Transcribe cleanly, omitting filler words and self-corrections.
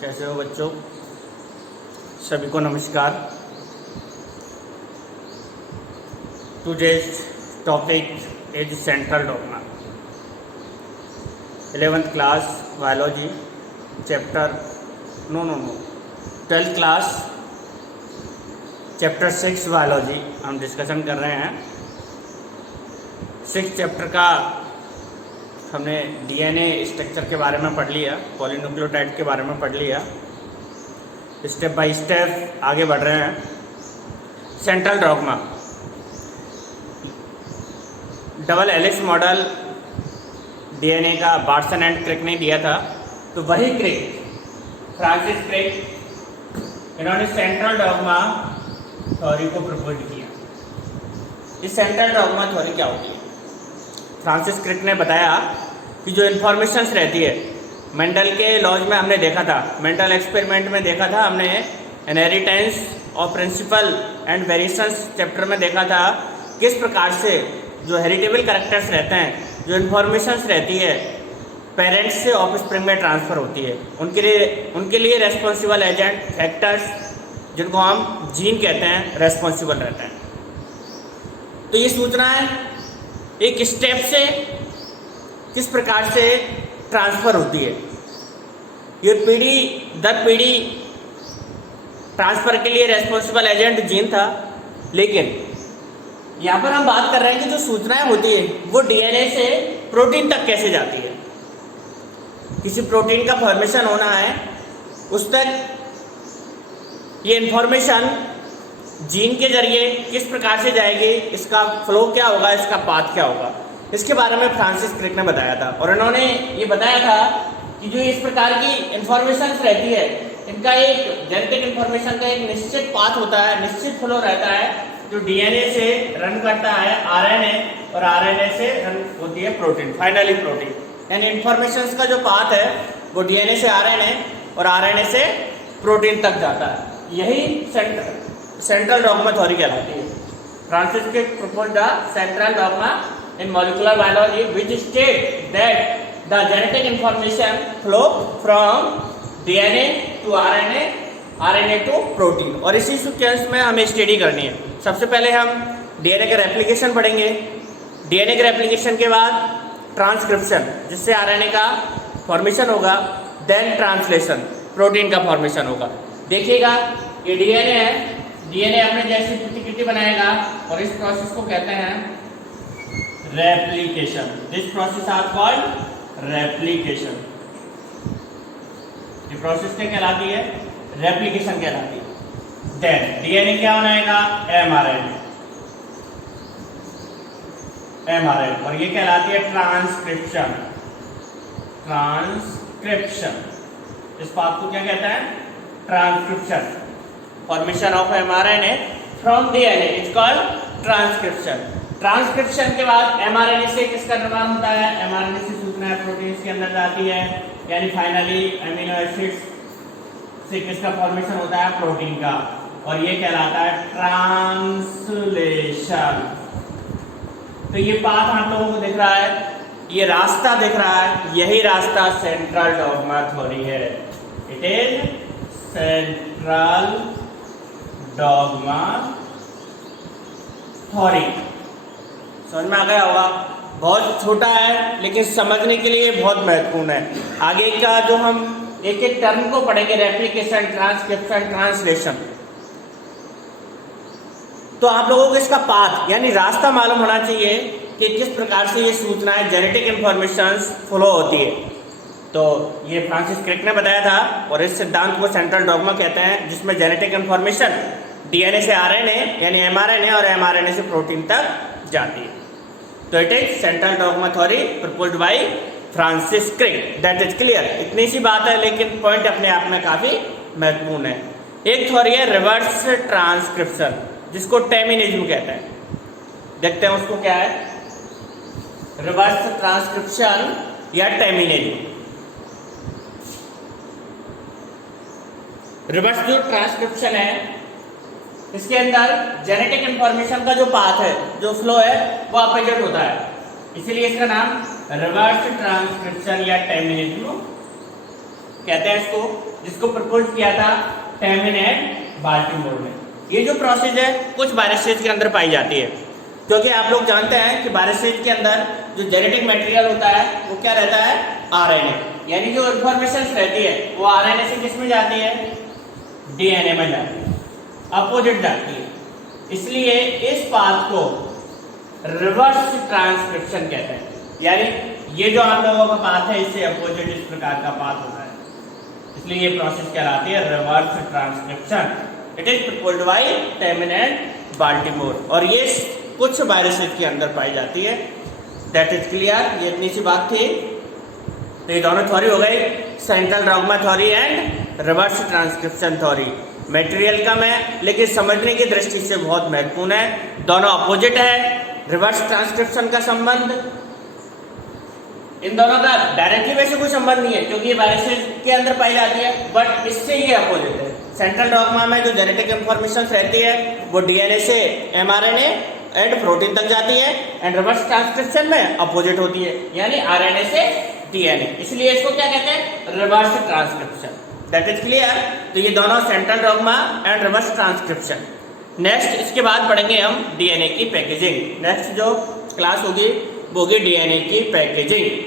कैसे हो बच्चों? सभी को नमस्कार। Today's topic is central dogma. 11th class biology chapter 12th class chapter 6 biology हम डिस्कशन कर रहे हैं। 6 चैप्टर का हमने डीएनए स्ट्रक्चर के बारे में पढ़ लिया, पॉलीन्यूक्लियोटाइड के बारे में पढ़ लिया। स्टेप बाय स्टेप आगे बढ़ रहे हैं। Central dogma, double helix model DNA का बार्सन एंड क्रिक ने दिया था, तो वही क्रिक, फ्रांसिस क्रिक, इन्होंने सेंट्रल डॉग्मा थ्योरी को प्रपोज किया। इस सेंट्रल डॉग्मा थ्योरी क्या होती है? फ्रांसिस क्रिक ने बताया कि जो इन्फॉर्मेशंस रहती है, मेंडल के लॉज में हमने देखा था, मेंडल एक्सपेरिमेंट में देखा था हमने, inheritance of principle and variations chapter में देखा था, किस प्रकार से जो हेरिटेबल कैरेक्टर्स रहते हैं, जो इन्फॉर्मेशंस रहती है, पेरेंट्स से ऑफस्प्रिंग में ट्रांसफ़र होती है। उनके लिए रेस्पॉन्सिबल एजेंट फैक्टर्स, जिनको हम जीन कहते हैं, रेस्पॉन्सिबल रहते हैं। तो ये सूचनाएं एक स्टेप से किस प्रकार से ट्रांसफ़र होती है, ये पीढ़ी दर पीढ़ी ट्रांसफ़र के लिए रेस्पॉन्सिबल एजेंट जीन था। लेकिन यहाँ पर हम बात कर रहे हैं कि जो सूचनाएं होती है वो डीएनए से प्रोटीन तक कैसे जाती है। किसी प्रोटीन का फॉर्मेशन होना है, उस तक ये इन्फॉर्मेशन जीन के जरिए किस प्रकार से जाएगी, इसका फ्लो क्या होगा, इसका पाथ क्या होगा, इसके बारे में फ्रांसिस क्रिक ने बताया था। और इन्होंने ये बताया था कि जो इस प्रकार की इंफॉर्मेशन रहती है, इनका एक जेनेटिक इंफॉर्मेशन का एक निश्चित पाथ होता है, निश्चित फ्लो रहता है, जो डीएनए से रन करता है आरएनए, और आरएनए से रन होती है प्रोटीन, फाइनली प्रोटीन। यानी इंफॉर्मेशन का जो पाथ है वो डीएनए से आरएनए और आरएनए से प्रोटीन तक जाता है। यही सेंट्रल डॉग्मा थ्योरी कहलाती है। Francis Crick proposed the central dogma in molecular biology, which states that the genetic information flow from DNA to RNA, RNA to protein। और इसी सीक्वेंस में हमें स्टडी करनी है। सबसे पहले हम डीएनए का रेप्लिकेशन पढ़ेंगे। डीएनए के रेप्लिकेशन के बाद ट्रांसक्रिप्शन, जिससे आरएनए का फॉर्मेशन होगा, देन ट्रांसलेशन, प्रोटीन का फॉर्मेशन होगा। देखिएगा, ये डीएनए है, डीएनए अपने जैसी प्रतिकृति बनाएगा और इस प्रोसेस को कहते हैं replication. This process are called replication. ये प्रोसेस क्या कहलाती है? रेप्लिकेशन कहलाती है। देन डीएनए क्या बनाएगा? एमआरएनए, एमआरएनए, और ये कहलाती है ट्रांसक्रिप्शन। ट्रांसक्रिप्शन, इस बात को क्या कहते हैं? Transcription. Formation of mRNA from DNA is called transcription. Transcription के बाद एमआरएनए से किसका निर्माण होता है? एमआरएनए से सूचना प्रोटीन्स के अंदर जाती है, यानी फाइनली अमीनो एसिड्स से किसका फॉर्मेशन होता है? प्रोटीन का, और ये कहलाता है ट्रांसलेशन। तो ये पाथ आप लोगों को दिख रहा है, ये रास्ता दिख रहा है, यही रास्ता सेंट्रल डॉग्मा थ्योरी है। It is central dogma theory. समझ में आ गया होगा? बहुत छोटा है लेकिन समझने के लिए बहुत महत्वपूर्ण है। आगे का जो हम एक एक टर्म को पढ़ेंगे, रेप्लिकेशन, ट्रांसक्रिप्शन, ट्रांसलेशन, तो आप लोगों को इसका पाथ यानी रास्ता मालूम होना चाहिए कि किस प्रकार से ये सूचनाएं, जेनेटिक इंफॉर्मेशन फ्लो होती है। तो ये फ्रांसिस क्रिक ने बताया था, और इस सिद्धांत को सेंट्रल डॉग्मा कहते हैं, जिसमें जेनेटिक इंफॉर्मेशन डीएनए से आरएनए यानी एमआरएनए और एमआरएनए से प्रोटीन तक जाती है। तो it is central dogma theory proposed by Francis Crick. That is clear. इतनी सी बात है लेकिन पॉइंट अपने आप में काफी महत्वपूर्ण है। एक थ्योरी है रिवर्स ट्रांसक्रिप्शन, जिसको टेमिनिज्म कहते हैं। देखते हैं उसको क्या है, रिवर्स ट्रांसक्रिप्शन या टेमिनिज्म। रिवर्स जो ट्रांसक्रिप्शन है, इसके अंदर जेनेटिक इंफॉर्मेशन का जो पाथ है, जो फ्लो है, वो अपोजिट होता है, इसीलिए इसका नाम रिवर्स ट्रांसक्रिप्शन या टेमिनिज्म कहते हैं इसको, जिसको प्रपोज किया था टेमिन एंड बाल्टीमोर ने। ये जो प्रोसेस है कुछ वायरस स्टेज के अंदर पाई जाती है, क्योंकि आप लोग जानते हैं कि वायरस स्टेज के अंदर जो जेनेटिक मटेरियल होता है वो क्या रहता है, आरएनए, यानी जो इंफॉर्मेशन रहती है वो आरएनए से किस में जाती है, डीएनए में जाती है, अपोजिट जाती है। इसलिए इस पाथ को रिवर्स ट्रांसक्रिप्शन कहते हैं, यानी ये जो आप लोगों का पाथ है इससे अपोजिट इस प्रकार का पाथ होता है, इसलिए ये प्रोसेस कहलाती है reverse transcription. It is proposed by Temin and Baltimore, और ये कुछ वायरसेस के अंदर पाई जाती है। दैट इज क्लियर, ये इतनी सी बात थी। तो ये दोनों थ्योरी हो गई, central dogma theory and reverse transcription theory. Material कम है लेकिन समझने की दृष्टि से बहुत महत्वपूर्ण है, दोनों अपोजिट है। रिवर्स ट्रांसक्रिप्शन का संबंध, इन दोनों का डायरेक्टली वैसे कोई संबंध नहीं है क्योंकि ये वायरसेस के अंदर पाई जाती है, बट इससे ये अपोजिट है। सेंट्रल डॉगमा में जो जेनेटिक इंफॉर्मेशन रहती है वो डीएनए से एमआरएनए एंड प्रोटीन तक जाती है, एंड रिवर्स ट्रांसक्रिप्शन में अपोजिट होती है, यानी आरएनए से डीएनए, इसलिए इसको क्या कहते हैं, reverse transcription. That is clear. तो ये दोनों central dogma and reverse transcription. Next इसके बाद पढ़ेंगे हम डीएनए की पैकेजिंग। नेक्स्ट जो क्लास होगी वो होगी डीएनए की पैकेजिंग।